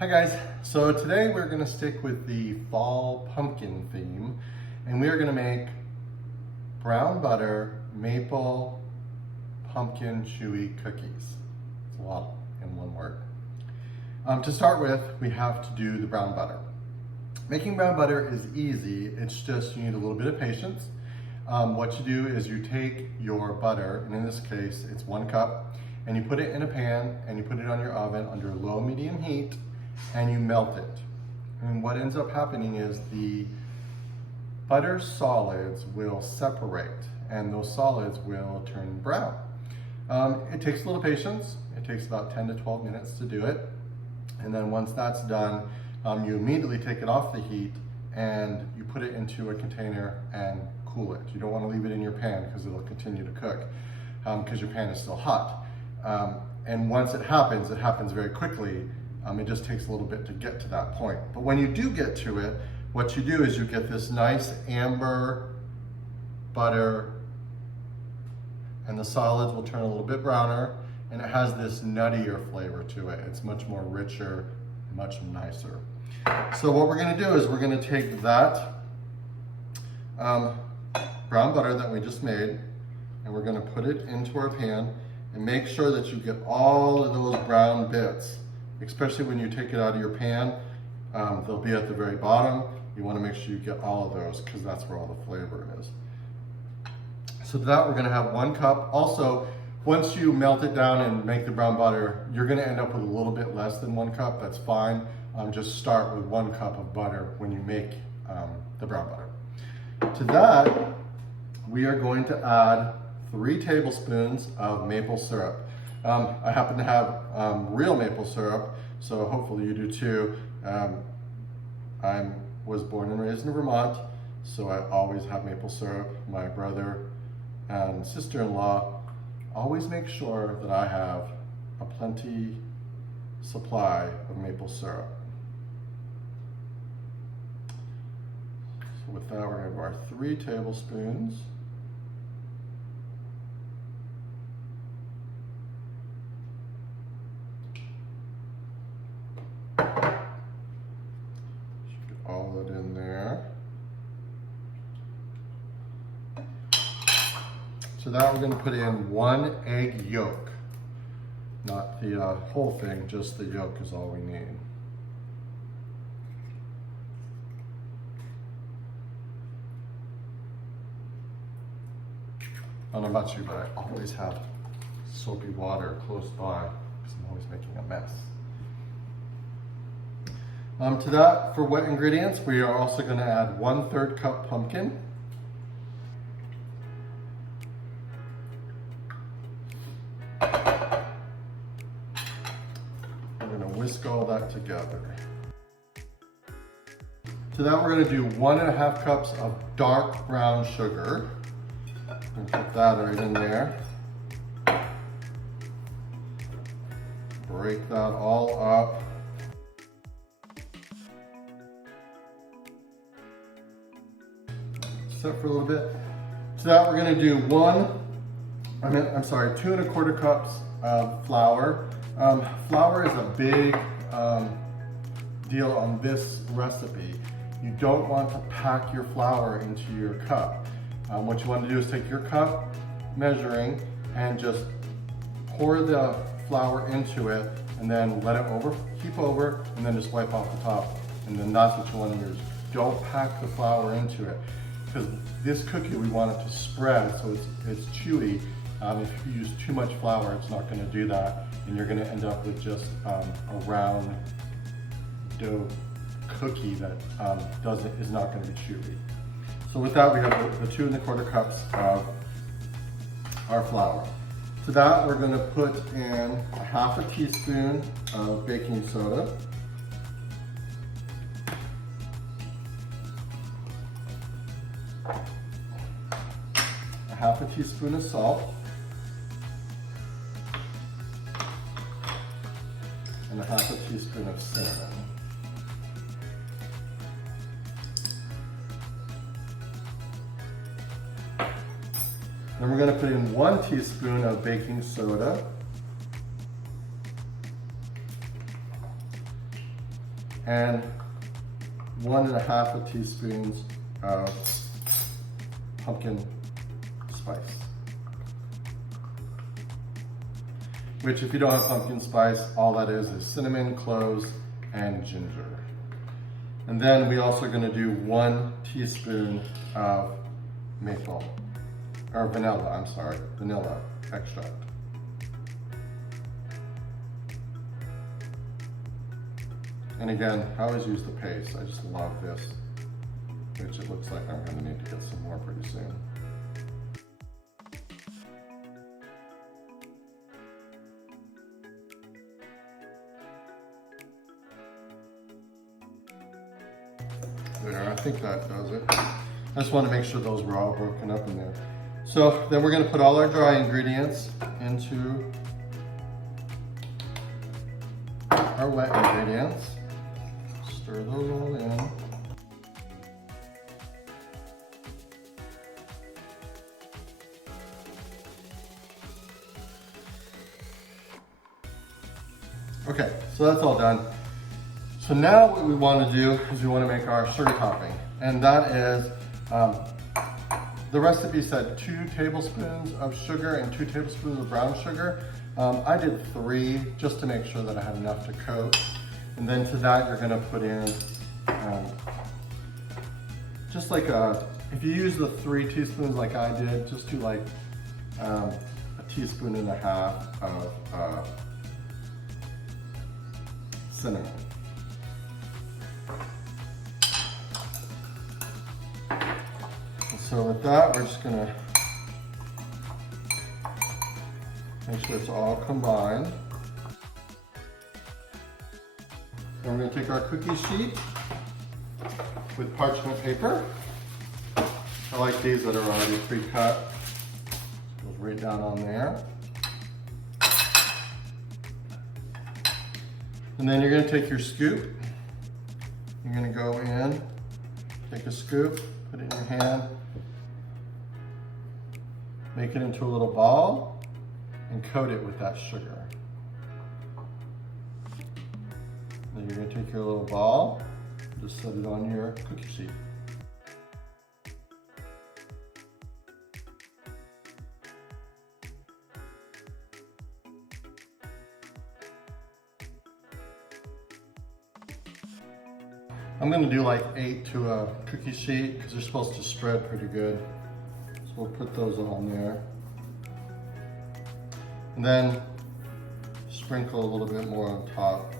Hi guys, so today we're going to stick with the fall pumpkin theme and we are going to make brown butter maple pumpkin chewy cookies. It's a lot in one word. To start with, we have to do the brown butter. Making brown butter is easy, it's just you need a little bit of patience. What you do is you take your butter, and in this case it's 1 cup, and you put it in a pan and you put it on your oven under low medium heat and you melt it. And what ends up happening is the butter solids will separate and those solids will turn brown. It takes a little patience. It takes about 10 to 12 minutes to do it. And then once that's done, you immediately take it off the heat and you put it into a container and cool it. You don't want to leave it in your pan because it'll continue to cook because your pan is still hot. And once it happens very quickly. It just takes a little bit to get to that point. But when you do get to it, what you do is you get this nice amber butter and the solids will turn a little bit browner and it has this nuttier flavor to it. It's much more richer, much nicer. So what we're gonna do is we're gonna take that brown butter that we just made and we're gonna put it into our pan and make sure that you get all of those brown bits. Especially when you take it out of your pan, they'll be at the very bottom. You want to make sure you get all of those because that's where all the flavor is. So that we're going to have 1 cup. Also, once you melt it down and make the brown butter, you're going to end up with a little bit less than 1 cup. That's fine. Just start with 1 cup of butter when you make the brown butter. To that, we are going to add 3 tablespoons of maple syrup. I happen to have real maple syrup, so hopefully you do too. I was born and raised in Vermont, so I always have maple syrup. My brother and sister-in-law always make sure that I have a plenty supply of maple syrup. So with that, we're going to go our 3 tablespoons. All of it in there. So now we're going to put in 1 egg yolk. Not the whole thing, just the yolk is all we need. I don't know about you, but I always have soapy water close by because I'm always making a mess. To that, for wet ingredients, we are also going to add 1/3 cup pumpkin. We're going to whisk all that together. To that, we're going to do 1.5 cups of dark brown sugar. And put that right in there. Break that all up. Set for a little bit. So that we're going to do 2 1/4 cups of flour. Flour is a big deal on this recipe. You don't want to pack your flour into your cup. What you want to do is take your cup measuring and just pour the flour into it and then let it heap over and then just wipe off the top. And then that's what you want to use. Don't pack the flour into it. Because this cookie, we want it to spread so it's chewy. If you use too much flour, it's not going to do that, and you're going to end up with just a round dough cookie that is not going to be chewy. So with that, we have the 2 1/4 cups of our flour. To that, we're going to put in 1/2 teaspoon of baking soda. 1/2 teaspoon of salt, and 1/2 teaspoon of cinnamon. Then we're going to put in 1 teaspoon of baking soda, and 1.5 teaspoons of pumpkin spice. Which, if you don't have pumpkin spice, all that is cinnamon, cloves, and ginger. And then we also going to do 1 teaspoon of vanilla extract. And again, I always use the paste. I just love this, which it looks like I'm going to need to get some more pretty soon. There, I think that does it. I just want to make sure those were all broken up in there. So then we're going to put all our dry ingredients into our wet ingredients. Stir those all in. Okay, so that's all done. So now what we want to do is we want to make our sugar topping, and that is, the recipe said 2 tablespoons of sugar and 2 tablespoons of brown sugar. I did 3 just to make sure that I had enough to coat. And then to that you're going to put in just like if you use the 3 teaspoons like I did, just do like a teaspoon and a half of cinnamon. So with that, we're just gonna make sure it's all combined. Then we're gonna take our cookie sheet with parchment paper. I like these that are already pre-cut. Goes right down on there. And then you're gonna take your scoop. You're gonna go in, take a scoop, put it in your hand, make it into a little ball, and coat it with that sugar. Then you're gonna take your little ball, just set it on your cookie sheet. I'm gonna do like 8 to a cookie sheet because they're supposed to spread pretty good. So we'll put those on there. And then sprinkle a little bit more on top.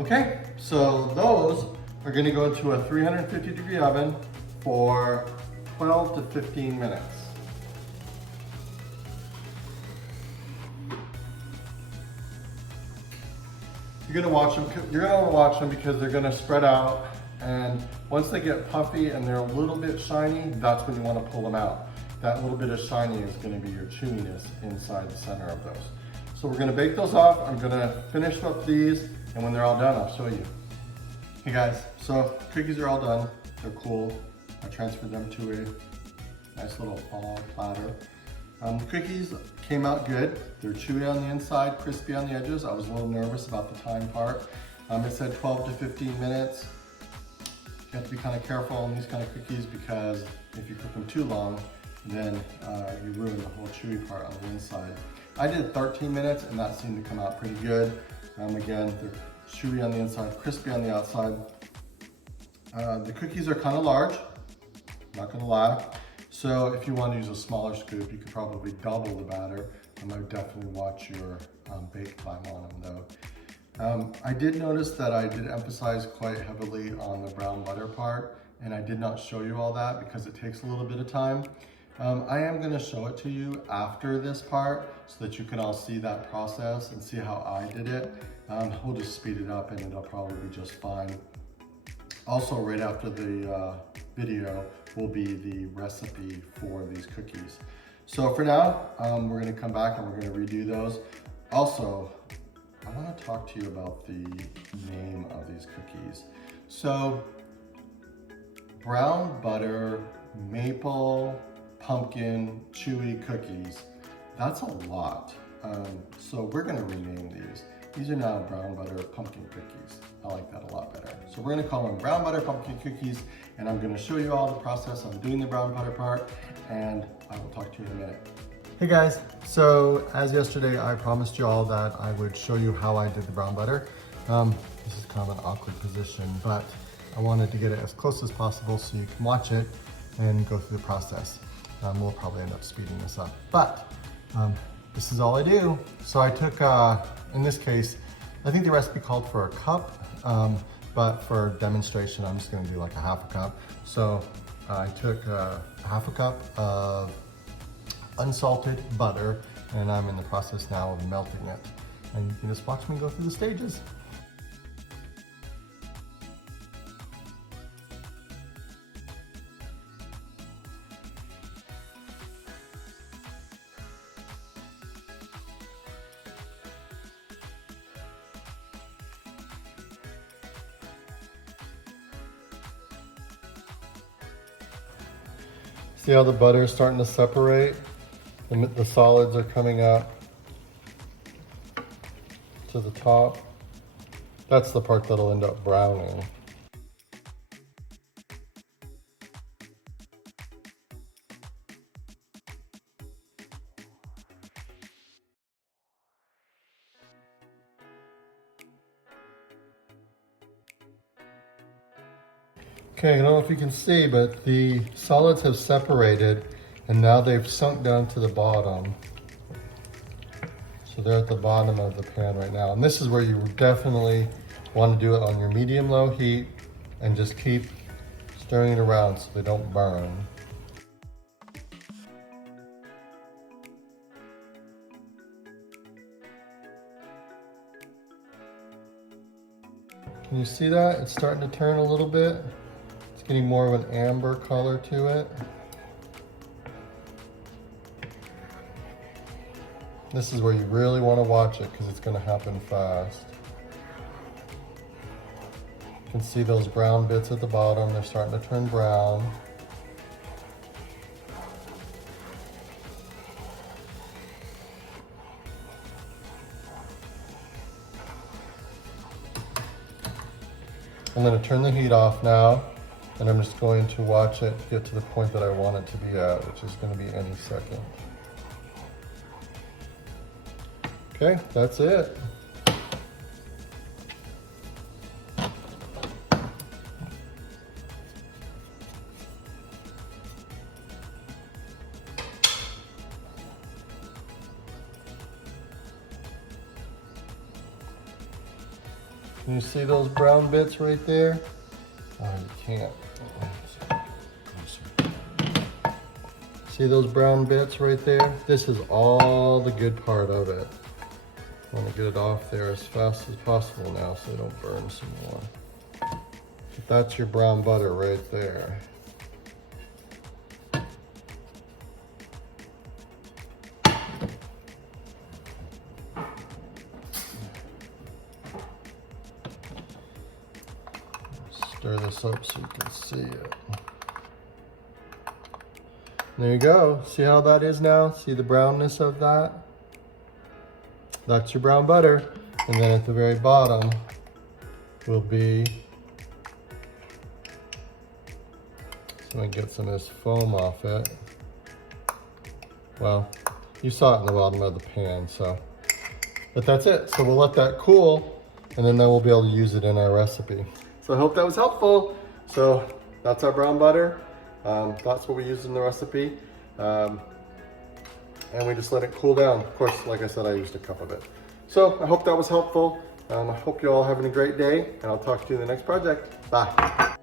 Okay, so those are gonna go into a 350-degree oven for 12 to 15 minutes. You're gonna watch them. You're gonna watch them because they're gonna spread out, and once they get puffy and they're a little bit shiny, that's when you want to pull them out. That little bit of shiny is going to be your chewiness inside the center of those. So we're gonna bake those off. I'm gonna finish up these, and when they're all done, I'll show you. Hey guys, so cookies are all done. They're cool. I transferred them to a nice little fall platter. The cookies came out good. They're chewy on the inside, crispy on the edges. I was a little nervous about the time part. It said 12 to 15 minutes. You have to be kind of careful on these kind of cookies because if you cook them too long, then you ruin the whole chewy part on the inside. I did 13 minutes and that seemed to come out pretty good. Again, they're chewy on the inside, crispy on the outside. The cookies are kind of large, not gonna lie. So if you want to use a smaller scoop, you could probably double the batter. I would definitely watch your bake time on them though. I did notice that I did emphasize quite heavily on the brown butter part, and I did not show you all that because it takes a little bit of time. I am going to show it to you after this part so that you can all see that process and see how I did it. We'll just speed it up and it'll probably be just fine. Also, right after the video will be the recipe for these cookies. So for now, we're gonna come back and we're gonna redo those. Also, I wanna talk to you about the name of these cookies. So, brown butter, maple, pumpkin chewy cookies. That's a lot. So we're gonna rename these. These are now brown butter pumpkin cookies. I like that a lot better. So we're gonna call them brown butter pumpkin cookies, and I'm gonna show you all the process of doing the brown butter part, and I will talk to you in a minute. Hey guys, so as yesterday I promised you all that I would show you how I did the brown butter. This is kind of an awkward position, but I wanted to get it as close as possible so you can watch it and go through the process. We'll probably end up speeding this up, but this is all I do. So I took, in this case, I think the recipe called for a cup, but for demonstration, I'm just gonna do like a half a cup. So I took half a cup of unsalted butter, and I'm in the process now of melting it. And you can just watch me go through the stages. See how the butter is starting to separate? The solids are coming up to the top. That's the part that'll end up browning. Okay, I don't know if you can see, but the solids have separated and now they've sunk down to the bottom. So they're at the bottom of the pan right now. And this is where you definitely want to do it on your medium-low heat and just keep stirring it around so they don't burn. Can you see that? It's starting to turn a little bit. Getting more of an amber color to it. This is where you really want to watch it because it's going to happen fast. You can see those brown bits at the bottom. They're starting to turn brown. I'm going to turn the heat off now. And I'm just going to watch it get to the point that I want it to be at, which is going to be any second. Okay, that's it. Can you see those brown bits right there? Oh, you can't. See those brown bits right there? This is all the good part of it. I want to get it off there as fast as possible now so they don't burn some more. But that's your brown butter right there. Stir this up so you can see it. There you go. See how that is now? See the brownness of that? That's your brown butter. And then at the very bottom will be, so I get some of this foam off it. Well, you saw it in the bottom of the pan, so. But that's it. So we'll let that cool, and then we'll be able to use it in our recipe. So I hope that was helpful. So that's our brown butter. That's what we used in the recipe. And we just let it cool down. Of course, like I said, I used a cup of it. So I hope that was helpful. I hope you're all having a great day, and I'll talk to you in the next project. Bye.